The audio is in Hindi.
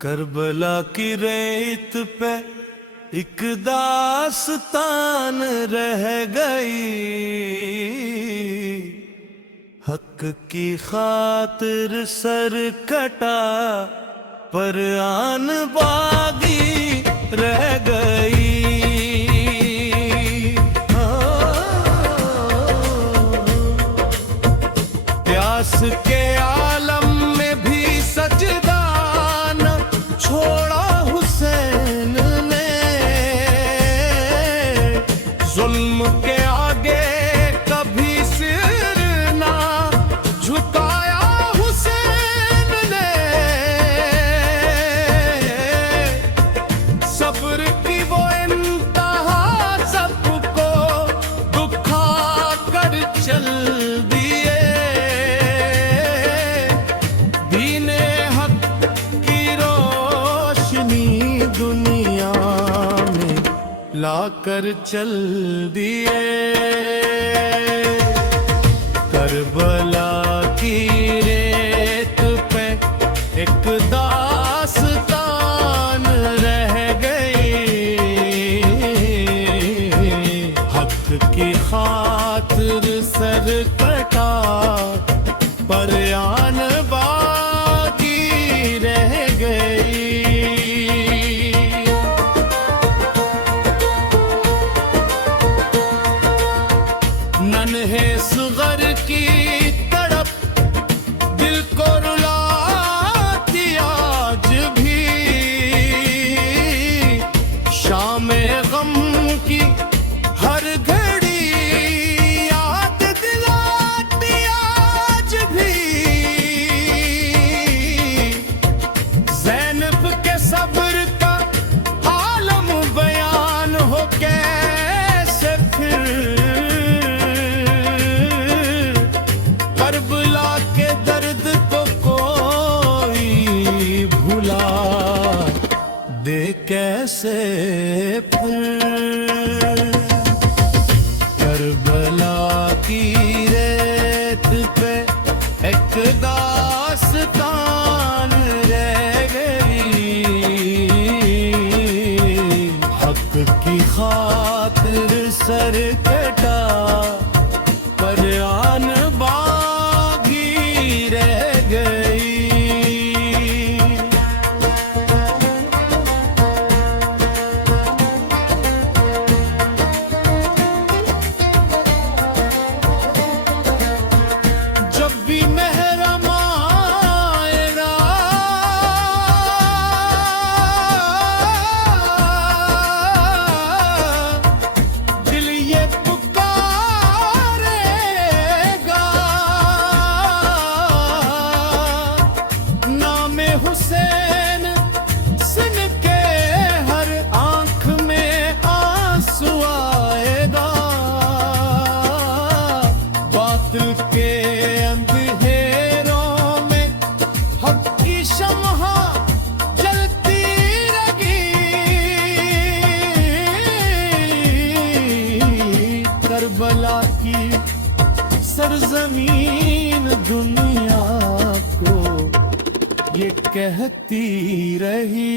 करबला की रेत पे एक दास्तान रह गई, हक की खातिर सर कटा पर आन बागी रह गई। प्यास के आलम में भी सजदा छोड़ा हुसैन ने, जुल्म के आगे कभी सिर ना झुकाया हुसैन ने। सब्र की वो इंतहा सबको दुखा कर चल दिए, दीने हक दुनिया में लाकर चल दिए। करबला की रेत पे एक दास्तान रह गई, हक की खातिर सर कटा पर आन बागी रह गई। नन्हे सुगर की तड़प दिल को रुलाती आज भी, शामे गम की हर घड़ी याद दिलाती आज भी। ज़ैनब के सब्र का आलम बयान हो कैसे फिर, करबला के दर्द को कोई भुला दे कैसे फिर। करबला की रेत पे एक दास्तान रह गई, हक की खातिर सर कटा पर आन बागी रह गई। जब भी महरम आएगा दिल ये पुकारेगा, नामे हुसैन सुन के हर आंख में आंसू आएगा। बातिल के अंधेरों में हक की शम्हा जलती रही, करबला की सरजमीन दुनिया को ये कहती रही।